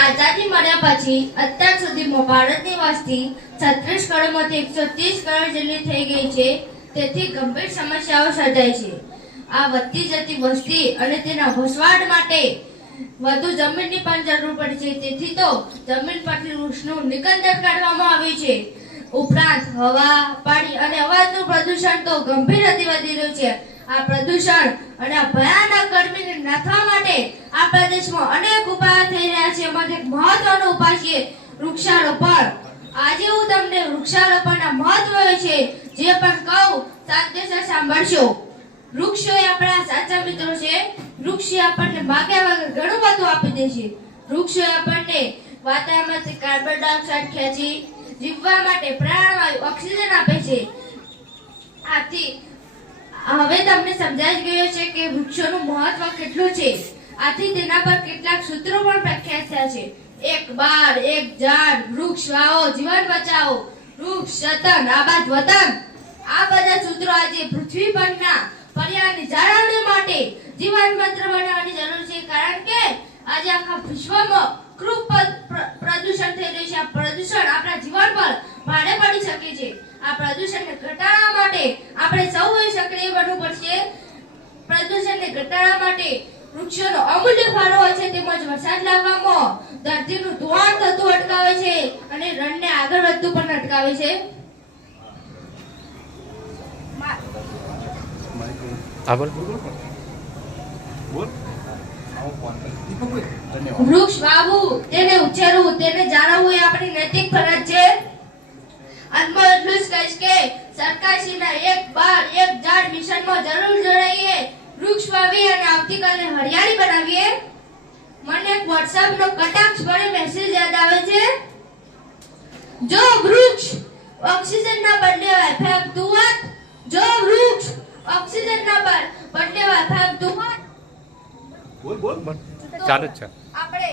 આઝાદી મળ્યા પછી અત્યાર સુધીમાં ભારતની વસ્તી 36 કરોડમાંથી 130 કરોડ જેટલી થઈ ગઈ છે. તેથી ગંભીર સમસ્યાઓ સર્જાય છે. આ વધતી જતી વસ્તી અને તેના વસવાટ માટે વધુ જમીનની પણ જરૂર પડે છે. તેથી તો જમીન પરથી વૃક્ષનું નિકંદન કાઢવામાં આવ્યું છે. ઉપરાંત હવા, પાણી અને અવાજનું પ્રદૂષણ તો ગંભીર રીતે વધી રહ્યું છે. આ પ્રદૂષણ અને આ ભયાનક ગરમીને નાથવા માટે આપણા દેશમાં અનેક ઉપાયો થઈ રહ્યા છે. એમાંથી એક મહત્વનો ઉપાય છે વૃક્ષારોપણ. આજે હું તમને વૃક્ષારોપણના મહત્વ વિશે જે પણ કહું શાંતિથી સાંભળશો. વૃક્ષો એ આપણા સાચા મિત્રો છે. વૃક્ષ આપણને માગ્યા વગર ઘણું બધું આપી દે છે. વૃક્ષો આપણને વાતાવરણમાંથી કાર્બન ડાયોક્સાઇડ ખેંચી જીવવા માટે પ્રાણવાયુ ઓક્સિજન આપે છે. આથી હવે તમને સમજાઈ ગયો છે કે વૃક્ષોનું મહત્વ કેટલું છે. આથી તેના પર કેટલાક સૂત્રો પણ પ્રખ્યાત થયા છે. એક બાળ, એક ઝાડ, વૃક્ષ વાવો, જીવન બચાવો, વૃક્ષ જતન, આબાદ વતન. આ બધા સૂત્રો આજે પૃથ્વી પરના પર્યાવરણની જાળવણી માટે જીવન મંત્ર બનાવવાની જરૂર છે. કારણ કે આજે આખા વિશ્વમાં ખૂબ પ્રદૂષણ થઈ રહ્યું છે. આ પ્રદૂષણ આપણા જીવન પર ભારે પડી શકે છે. આ પ્રદૂષણને ઘટાડવા માટે આપણે સૌએ સક્રિય બનવું પડશે. પ્રદૂષણને ઘટાડવા માટે વૃક્ષોનો અમૂલ્ય ફાળો હોય છે. તેમજ વરસાદ લાવવામાં, ધરતીનું ધોવાણ થતું અટકાવે છે અને રણને આગળ વધતું પણ અટકાવે છે. વૃક્ષ વાવવું, તેને ઉછેરવું, તેને જાળવવું એ આપણી નૈતિક ફરજ છે. અંતમાં એટલું જ કહીશ કે સરકારશ્રીના એક બાળ, એક ઝાડ મિશનમાં જરૂર જોડાઈએ, વૃક્ષ વાવી અને આવતીકાલે હરિયાળી બનાવીએ. મને એક WhatsApp નો કટાક્ષ ભરી મેસેજ યાદ આવે છે. જો વૃક્ષ ઓક્સિજનના બદલે વાઇફાઈ આપતું હોત, જો વૃક્ષ ઓક્સિજનના બદલે વાઇફાઈ આપતું હોત, ચાલુ જ છે. આપણે